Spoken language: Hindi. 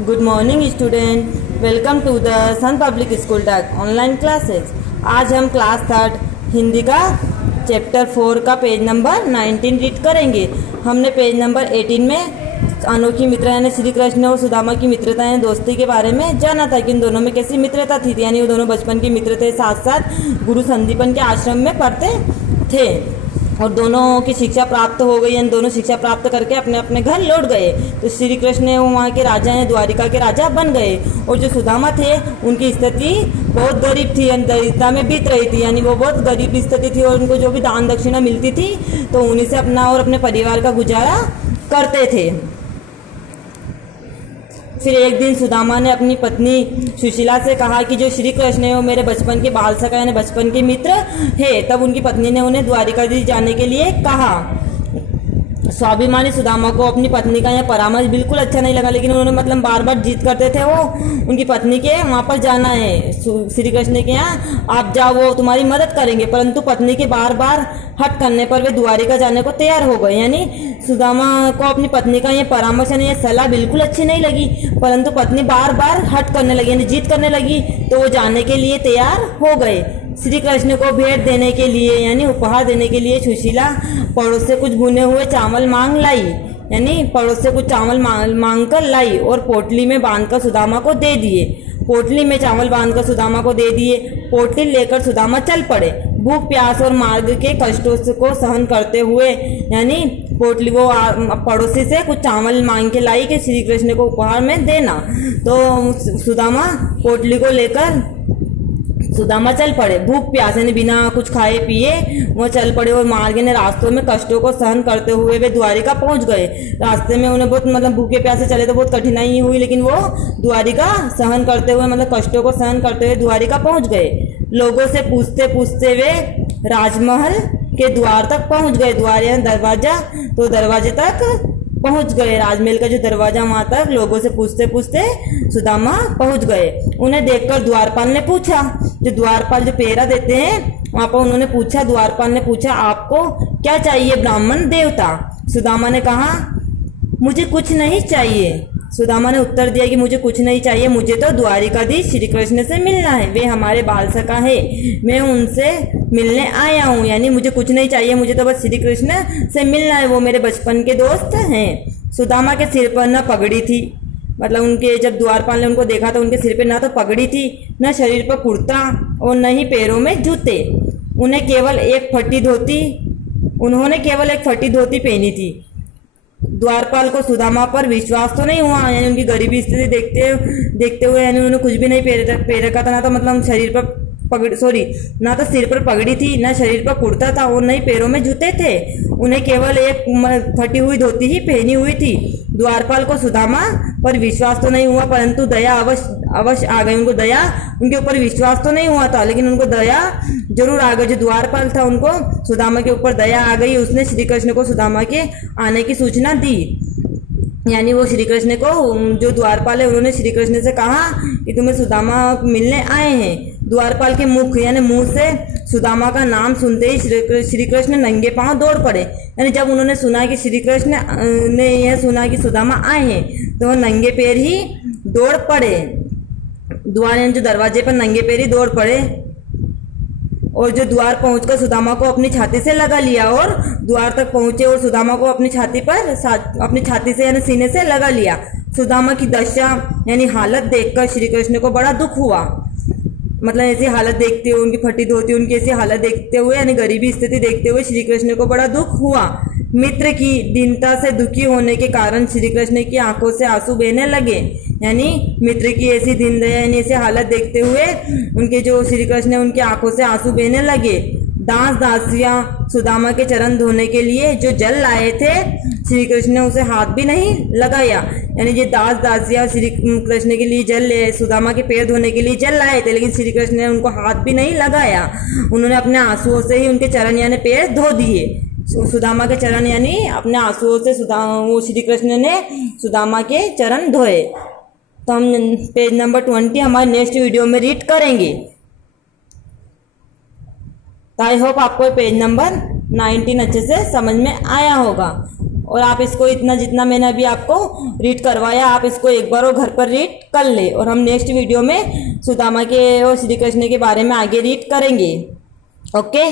Good morning student, welcome to the Sun Public School tag online classes. आज हम क्लास 3 हिंदी का चैप्टर 4 का पेज नंबर 19 रीड करेंगे। हमने पेज नंबर 18 में अनोखी मित्र यानी श्री कृष्ण और सुदामा की मित्रता यानी दोस्ती के बारे में जाना था कि इन दोनों में कैसी मित्रता थी, यानी वो दोनों बचपन के मित्र थे, साथ साथ गुरु संदीपन के आश्रम में पढ़ते थे और दोनों की शिक्षा प्राप्त हो गई। दोनों शिक्षा प्राप्त करके अपने अपने घर लौट गए। तो श्री कृष्ण वो वहाँ के राजा हैं, द्वारिका के राजा बन गए। और जो सुदामा थे उनकी स्थिति बहुत गरीब थी, दरिद्रता में बीत रही थी, यानी वो बहुत गरीब स्थिति थी और उनको जो भी दान दक्षिणा मिलती थी तो उन्हीं से अपना और अपने परिवार का गुजारा करते थे। फिर एक दिन सुदामा ने अपनी पत्नी सुशीला से कहा कि जो श्री कृष्ण है वो मेरे बचपन के बाल सखा यानी बचपन के मित्र है। तब उनकी पत्नी ने उन्हें द्वारिकाधीश जाने के लिए कहा। स्वाभिमानी सुदामा को अपनी पत्नी का यह परामर्श बिल्कुल अच्छा नहीं लगा, लेकिन उन्होंने बार बार जिद करते थे वो उनकी पत्नी के वहाँ पर जाना है श्री कृष्ण के यहाँ, आप जाओ, वो तुम्हारी मदद करेंगे। परंतु पत्नी के बार बार हट करने पर वे द्वारिका जाने को तैयार हो गए। यानी सुदामा को अपनी पत्नी का ये परामर्श यानी ये सलाह बिल्कुल अच्छी नहीं लगी, परंतु पत्नी बार बार हट करने लगी यानी जिद करने लगी, तो वो जाने के लिए तैयार हो गए। श्री कृष्ण को भेंट देने के लिए यानी उपहार देने के लिए सुशीला पड़ोस से कुछ भुने हुए चावल मांग लाई, यानी पड़ोस से कुछ चावल मांग कर लाई और पोटली में बांधकर सुदामा को दे दिए। पोटली में चावल बांधकर सुदामा को दे दिए। पोटली लेकर सुदामा चल पड़े। भूख प्यास और मार्ग के कष्टों को सहन करते हुए, यानी पोटली वो पड़ोसी से कुछ चावल मांग के लाई कि श्री कृष्ण को उपहार में देना। तो सुदामा पोटली को लेकर सुदामा चल पड़े। भूख प्यास यानी बिना कुछ खाए पिए वो चल पड़े और मार्ग ने रास्तों में कष्टों को सहन करते हुए वे द्वारिका पहुंच गए। रास्ते में उन्हें बहुत भूखे प्यासे चले तो बहुत कठिनाई हुई, लेकिन वो द्वारिका सहन करते हुए कष्टों को सहन करते हुए द्वारिका पहुंच गए। लोगों से पूछते पूछते वे राजमहल के द्वार तक पहुंच गए। द्वार यानी दरवाजा, तो दरवाजे तक पहुंच गए। राजमहल का जो दरवाजा वहां तक लोगों से पूछते पूछते सुदामा पहुंच गए। उन्हें देखकर द्वारपाल ने पूछा, जो द्वारपाल जो पहरा देते हैं वहां पर उन्होंने पूछा, द्वारपाल ने पूछा आपको क्या चाहिए ब्राह्मण देवता? सुदामा ने कहा मुझे कुछ नहीं चाहिए। सुदामा ने उत्तर दिया कि मुझे कुछ नहीं चाहिए, मुझे तो द्वारिकाधीश श्री कृष्ण से मिलना है, वे हमारे बाल सखा है, मैं उनसे मिलने आया हूँ। यानी मुझे कुछ नहीं चाहिए, मुझे तो बस श्री कृष्ण से मिलना है, वो मेरे बचपन के दोस्त हैं। सुदामा के सिर पर न पगड़ी थी, उनके जब द्वारपाल ने उनको देखा तो उनके सिर पे ना तो पगड़ी थी, न शरीर पर कुर्ता और न ही पैरों में जूते। उन्होंने केवल एक फटी धोती पहनी थी। द्वारपाल को सुदामा पर विश्वास तो नहीं हुआ, यानी उनकी गरीबी स्थिति देखते हुए यानी उन्होंने कुछ भी नहीं पहन रखा था, ना तो शरीर पर ना तो सिर पर पगड़ी थी, ना शरीर पर कुर्ता था और न ही पैरों में जूते थे। उन्हें केवल एक फटी हुई धोती ही पहनी हुई थी। द्वारपाल को सुदामा पर विश्वास तो नहीं हुआ, परंतु दया अवश्य आ गई। उनको दया, उनके ऊपर विश्वास तो नहीं हुआ था लेकिन उनको दया जरूर आ गई। जो द्वारपाल था उनको सुदामा के ऊपर दया आ गई। उसने श्री कृष्ण को सुदामा के आने की सूचना दी। यानी वो श्री कृष्ण को, जो द्वारपाल है उन्होंने श्री कृष्ण से कहा कि तुम्हें सुदामा मिलने आए हैं। द्वारपाल के मुख यानी मुंह से सुदामा का नाम सुनते ही श्री कृष्ण नंगे पांव दौड़ पड़े। यानी जब उन्होंने सुना कि श्री कृष्ण ने यह सुना कि सुदामा आए हैं तो वह नंगे पैर ही दौड़ पड़े। द्वार जो दरवाजे पर नंगे पैर ही दौड़ पड़े और जो द्वार पहुंचकर सुदामा को अपनी छाती से लगा लिया और द्वार तक पहुंचे और सुदामा को अपनी छाती से यानी सीने से लगा लिया। सुदामा की दशा यानी हालत देखकर श्री कृष्ण को बड़ा दुख हुआ। ऐसी हालत देखते हुए, उनकी फटी धोती, उनकी ऐसी हालत देखते हुए यानी गरीबी स्थिति देखते हुए श्री कृष्ण को बड़ा दुख हुआ। मित्र की दीनता से दुखी होने के कारण श्री कृष्ण की आंखों से आंसू बहने लगे। यानी मित्र की ऐसी दीनदया यानी ऐसी हालत देखते हुए उनके जो श्री कृष्ण उनकी आंखों से आंसू बहने लगे। दास दासियां सुदामा के चरण धोने के लिए जो जल लाए थे, श्री कृष्ण ने उसे हाथ भी नहीं लगाया। यानी ये दास दासियां श्री कृष्ण के लिए जल सुदामा के पैर धोने के लिए जल लाए थे, लेकिन श्री कृष्ण ने उनको हाथ भी नहीं लगाया। उन्होंने अपने आंसुओं से ही उनके चरण यानी पैर धो दिए। सुदामा के चरण यानी अपने आंसुओं से वो श्री कृष्ण ने सुदामा के चरण धोए। तो हम पेज नंबर 20 हमारे नेक्स्ट वीडियो में रीड करेंगे। तो आई होप आपको पेज नंबर 19 अच्छे से समझ में आया होगा। और आप इसको इतना जितना मैंने अभी आपको रीड करवाया आप इसको एक बार और घर पर रीड कर ले, और हम नेक्स्ट वीडियो में सुदामा के और श्री कृष्ण के बारे में आगे रीड करेंगे। ओके।